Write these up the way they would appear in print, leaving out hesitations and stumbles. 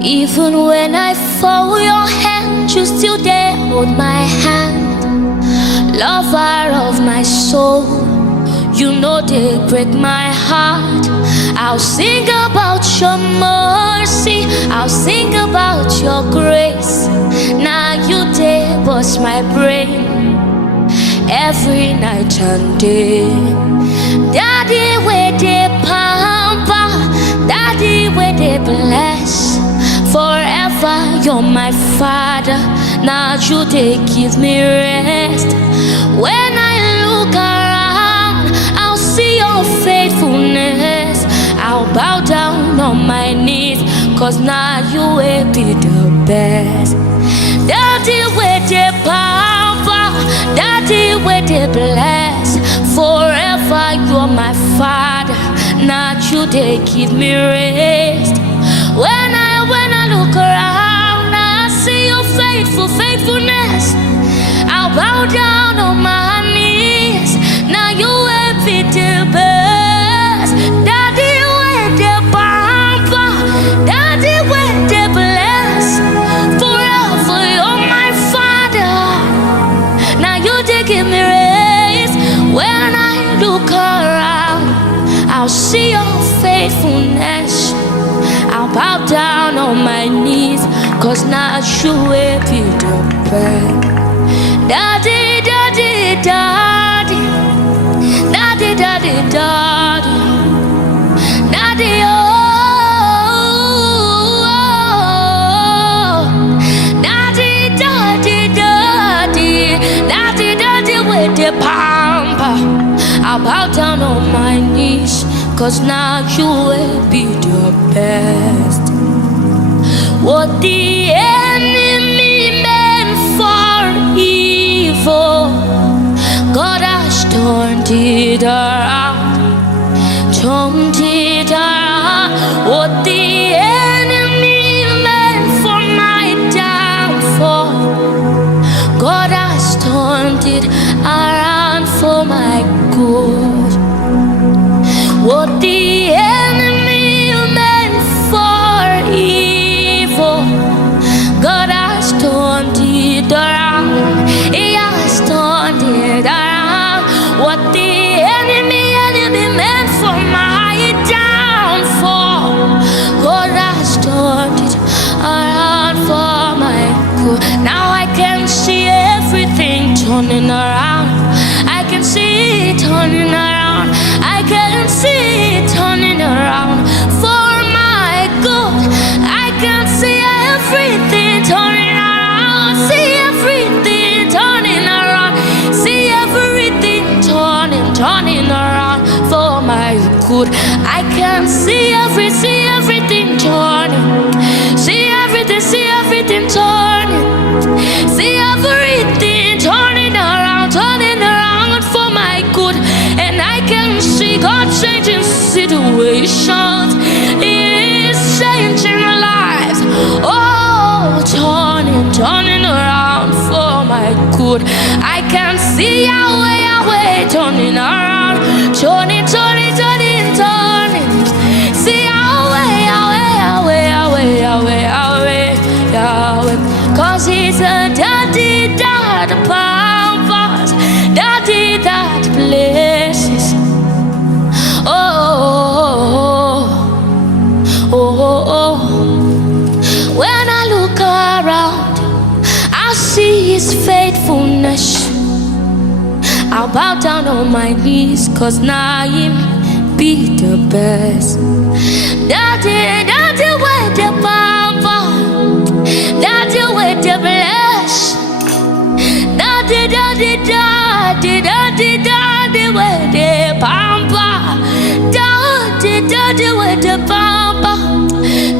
Even when I fall, your hand, you still there, hold my hand. Lover of my soul, you know they break my heart. I'll sing about your mercy, I'll sing about your grace. Now you there bust my brain every night and day. Daddy, where they pamper, daddy, where they bless. Forever you're my father, now you they give me rest. When I look around, I'll see your faithfulness. I'll bow down on my knees, cause now you will be the best. Daddy, where they pamper, daddy, where they bless. Forever you're my father, now you they give me rest. When I look around, I see your faithfulness. I'll bow down on my knees. Now you will be the best. Daddy, where the pamper, daddy, where the bless. Forever you're my father. Now you they give me rest. When I look around, I'll see your faithfulness. I'll bow down on my knees, cause now you will be the best. Daddy, daddy, daddy, daddy, daddy, daddy, daddy, oh, daddy, daddy, daddy, daddy, daddy, with the pamper. I'll bow down on my knees, cause now you will be the best. What the enemy meant for evil, God has turned it around, turned it around. What the enemy meant for my downfall, God has turned it around for my good. What the enemy meant for evil, God has turned it around. He has turned it around. What the enemy meant for my downfall, God has turned it around for my good. Now I can see everything turning around. I can see it turning around. I can see it turning around for my good. I can see everything turning around. See everything turning around. See everything turning around for my good. I can see everything turning. See everything turning. See everything turning around for my good. And I can see God changing situations. He is changing lives. Oh, turning around for my good. I can see Yahweh turning around. Turning. See Yahweh. Cause he's a daddy that pampers, daddy that blesses. When I look around, I see his faithfulness. I'll bow down on my knees, cause now him be the best. Daddy, where the pamper, daddy, where the bless. Daddy, where the pamper, daddy, where the pamper,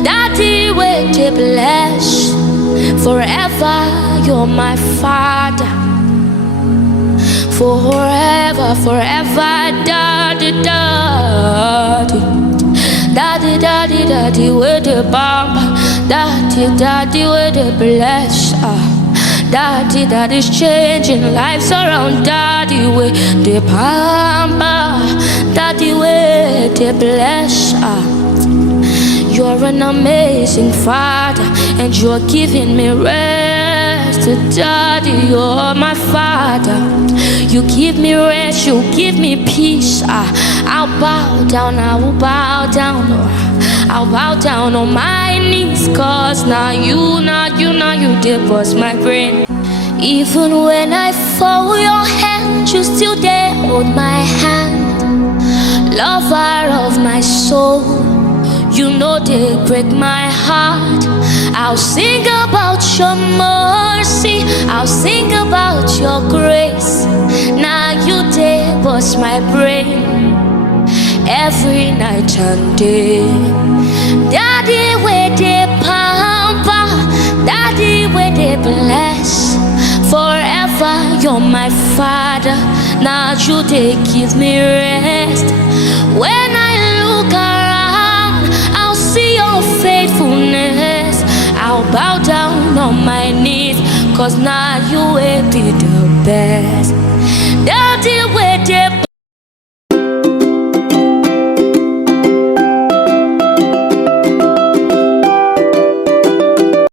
daddy, where the bless. Forever you're my father. Forever, daddy, with the bumper, daddy, with the bless. Daddy, that is changing lives around. Daddy, with the pamper, daddy, with the bless. You're an amazing Father, and you're giving me rest. Daddy, you're my Father. You give me rest, you give me peace. I'll bow down, I will bow down. I'll bow down on my knees, cause now you did bust my brain. Even when I fall, your hand, you still there, hold my hand. Lover of my soul, you know they break my heart. I'll sing about your mercy, I'll sing about your grace. Now you did bust my brain every night and day. Daddy, where they pamper, Daddy, where they bless. Forever you're my Father, now you they give me rest. When I look around, I'll see your faithfulness. I'll bow down on my knees, cause now you will be the best. Daddy,